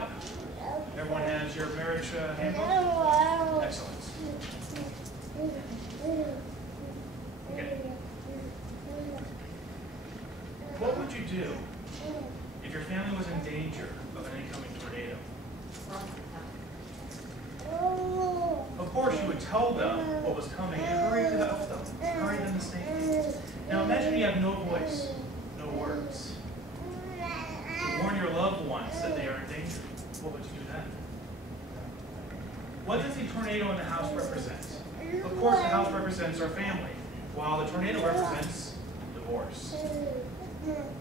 out. Everyone has your marriage handbook? Excellent. Okay. What would you do if your family was in danger of an incoming tornado? Of course, you would tell them what was coming and hurry to help them, hurry them to safety. Now imagine you have no voice, no words. To warn your loved ones that they are in danger. What would you do then? What does the tornado in the house represent? Of course, the house represents our family, while the tornado represents divorce.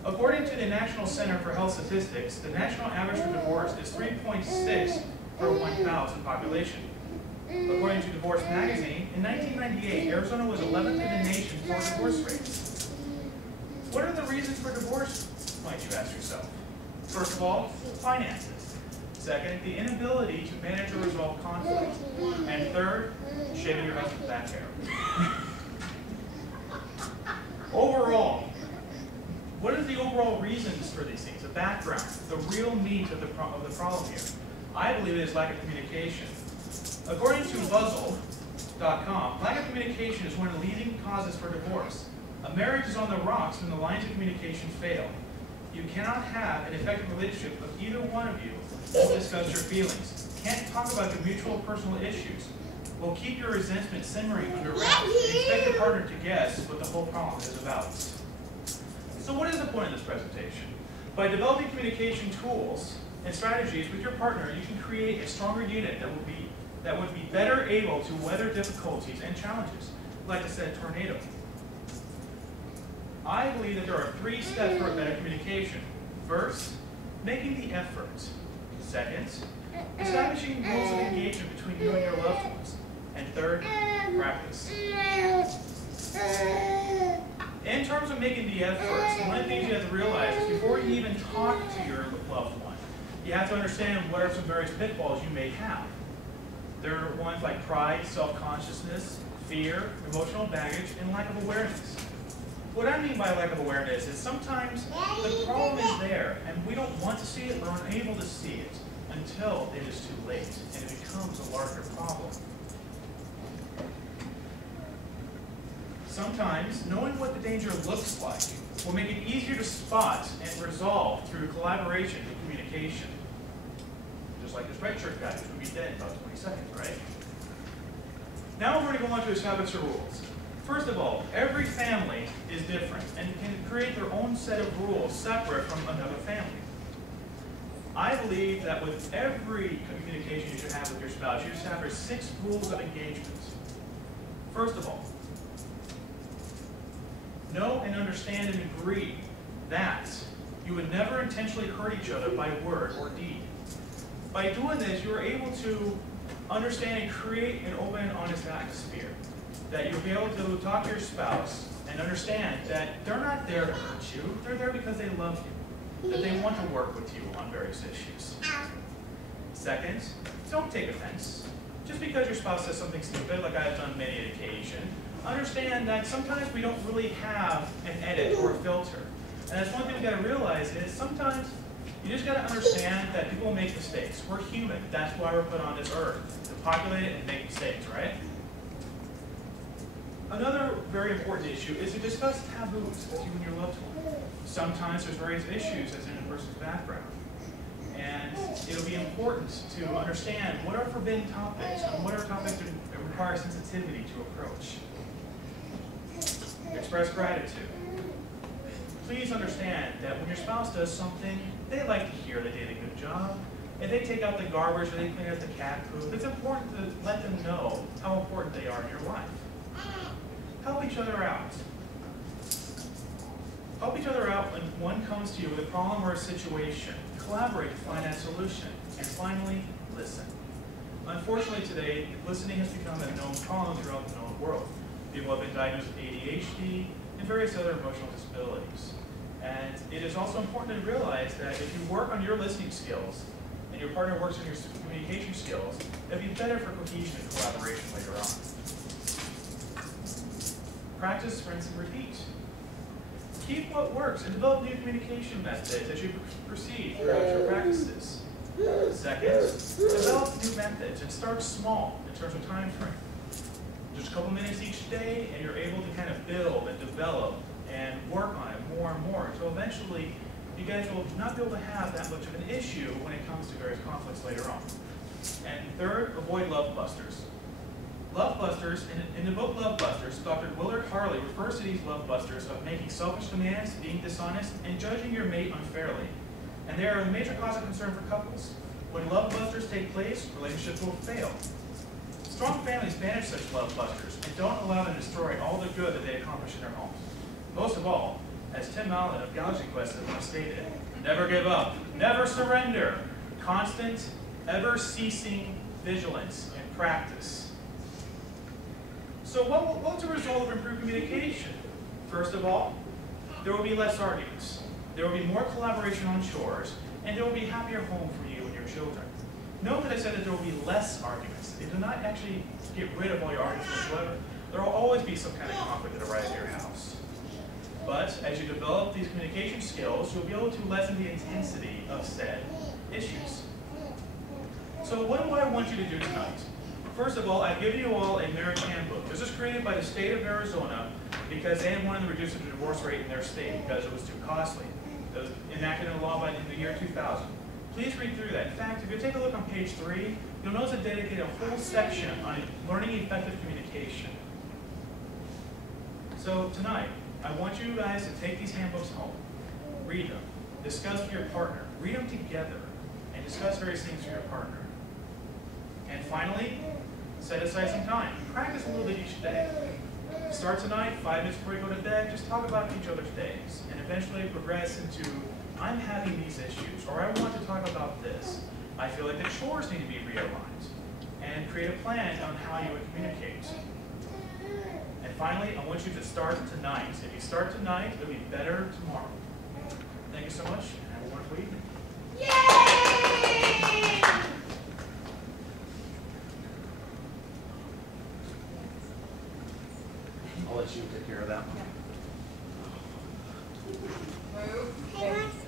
According to the National Center for Health Statistics, the national average for divorce is 3.6 per 1,000 population. According to Divorce Magazine, in 1998, Arizona was 11th in the nation for divorce rates. What are the reasons for divorce, might you ask yourself? First of all, finances. Second, the inability to manage or resolve conflict. And third, shaving your husband's back hair. Overall, what are the overall reasons for these things? The background, the real meat of the problem here. I believe it is lack of communication. According to Buzzle.com, lack of communication is one of the leading causes for divorce. A marriage is on the rocks when the lines of communication fail. You cannot have an effective relationship if either one of you won't discuss your feelings, can't talk about your mutual personal issues, will keep your resentment simmering under wraps, and expect your partner to guess what the whole problem is about. So what is the point of this presentation? By developing communication tools and strategies with your partner, you can create a stronger unit that would be better able to weather difficulties and challenges, like I said, tornado. I believe that there are 3 steps for a better communication. First, making the effort. Second, establishing rules of engagement between you and your loved ones. And third, practice. In terms of making the effort, one of the things you have to realize is before you even talk to your loved one, you have to understand what are some various pitfalls you may have. There are ones like pride, self-consciousness, fear, emotional baggage, and lack of awareness. What I mean by lack of awareness is sometimes the problem is there, and we don't want to see it or unable to see it until it is too late, and it becomes a larger problem. Sometimes, knowing what the danger looks like will make it easier to spot and resolve through collaboration and communication. Just like this red shirt guy, which will be dead in about 20 seconds, right? Now we're going to go on to establish the rules. First of all, every family is different and can create their own set of rules separate from another family. I believe that with every communication you should have with your spouse, you should establish 6 rules of engagement. First of all, know and understand and agree that you would never intentionally hurt each other by word or deed. By doing this, you are able to understand and create an open and honest atmosphere. That you'll be able to talk to your spouse and understand that they're not there to hurt you, they're there because they love you, that they want to work with you on various issues. Second, don't take offense. Just because your spouse says something stupid, like I have done many occasions, understand that sometimes we don't really have an edit or a filter. And that's one thing we gotta realize is sometimes you just gotta understand that people make mistakes. We're human, that's why we're put on this earth, to populate it and make mistakes, right? Another very important issue is to discuss taboos with you and your loved one. Sometimes there's various issues as in a person's background. And it'll be important to understand what are forbidden topics and what are topics that require sensitivity to approach. Express gratitude. Please understand that when your spouse does something, they like to hear they did a good job. If they take out the garbage or they clean up the cat poop, it's important to let them know how important they are in your life. Help each other out. Help each other out when one comes to you with a problem or a situation. Collaborate to find that solution. And finally, listen. Unfortunately today, listening has become a known problem throughout the known world. People have been diagnosed with ADHD and various other emotional disabilities. And it is also important to realize that if you work on your listening skills and your partner works on your communication skills, it'll be better for cohesion and collaboration later on. Practice, rinse, and repeat. Keep what works and develop new communication methods as you proceed throughout your practices. Second, develop new methods and start small in terms of time frame. Just a couple minutes each day, and you're able to kind of build and develop and work on it more and more until eventually you guys will not be able to have that much of an issue when it comes to various conflicts later on. And third, avoid love busters. Love busters, in the book Love Busters, Dr. Willard Harley refers to these love busters of making selfish demands, being dishonest, and judging your mate unfairly. And they are a major cause of concern for couples. When love busters take place, relationships will fail. Strong families manage such love busters and don't allow them to destroy all the good that they accomplish in their homes. Most of all, as Tim Allen of Galaxy Quest has once stated, never give up, never surrender, constant, ever-ceasing vigilance and practice. So what's the result of improved communication? First of all, there will be less arguments. There will be more collaboration on chores, and there will be a happier home for you and your children. Note that I said that there will be less arguments. It does not actually get rid of all your arguments whatsoever. There will always be some kind of conflict that arises in your house. But as you develop these communication skills, you'll be able to lessen the intensity of said issues. So what do I want you to do tonight? First of all, I've given you all a marriage handbook. This was created by the state of Arizona because they wanted to reduce the divorce rate in their state because it was too costly. It was enacted into law in the year 2000. Please read through that. In fact, if you take a look on page 3, you'll notice it dedicated a whole section on learning effective communication. So tonight, I want you guys to take these handbooks home, read them, discuss with your partner, read them together, and discuss various things with your partner. And finally, set aside some time. Practice a little bit each day. Start tonight, 5 minutes before you go to bed, just talk about each other's days, and eventually progress into, I'm having these issues, or I want to talk about this. I feel like the chores need to be realigned, and create a plan on how you would communicate. And finally, I want you to start tonight. If you start tonight, it'll be better tomorrow. Thank you so much, and have a wonderful evening. Yay! I'll let you take care of that one. Move.